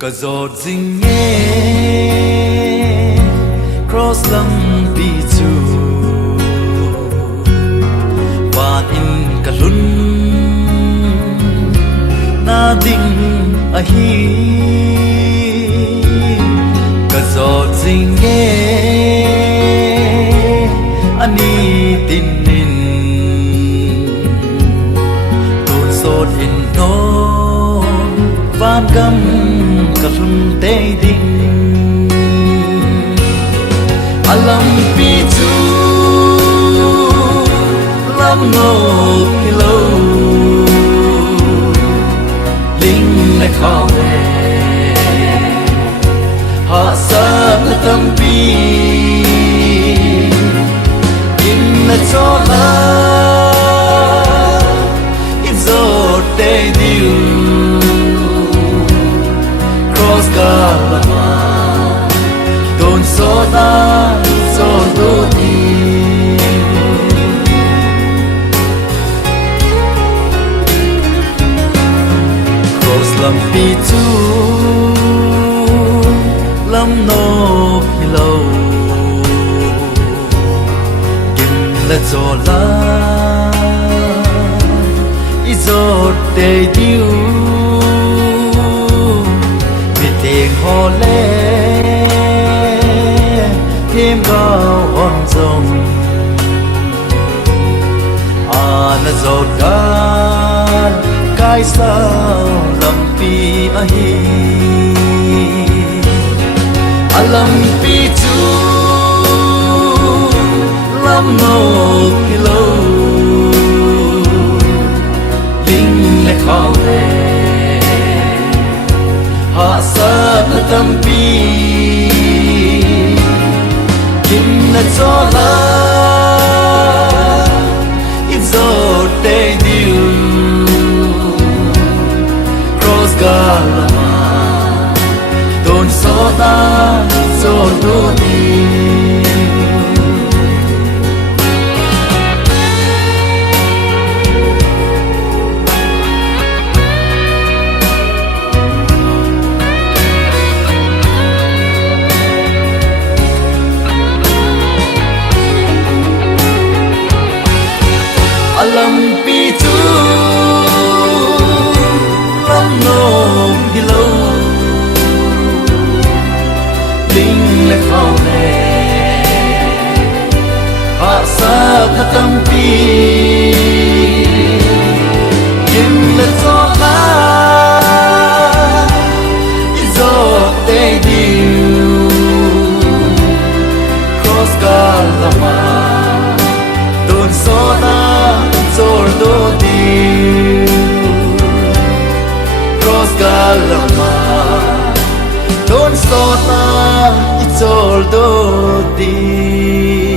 cả giọt dinh nghe cross lâm pi chu và in cả lun na ding a hi cả giọt dinh nghe ani tin in tuôn sốt in no van gam cả lun tê ding alam pi chu lam no hello linh lại khó về họ sợ là tâm pi in là cho la in rồi tê điu cross Galama don't so na so do di cross lam pi chu lam no hello kim la cho la izot te diu tiếng hò lê thêm cao hòn rồng na giọt gan cái sao lâm pi a hi lâm pi chu lâm no kilo linh lại khó về họ sợ là tâm pi kim là cho la ít rồi tê điu cross Galama tôn số ta rồi đua đi alam pi chu lam no hello linh lại khó về họ sợ là tâm pi nhưng là cho ta giọt tê điu cross Galama tôn số ta sordo di cross Galama don't sort na it's all do di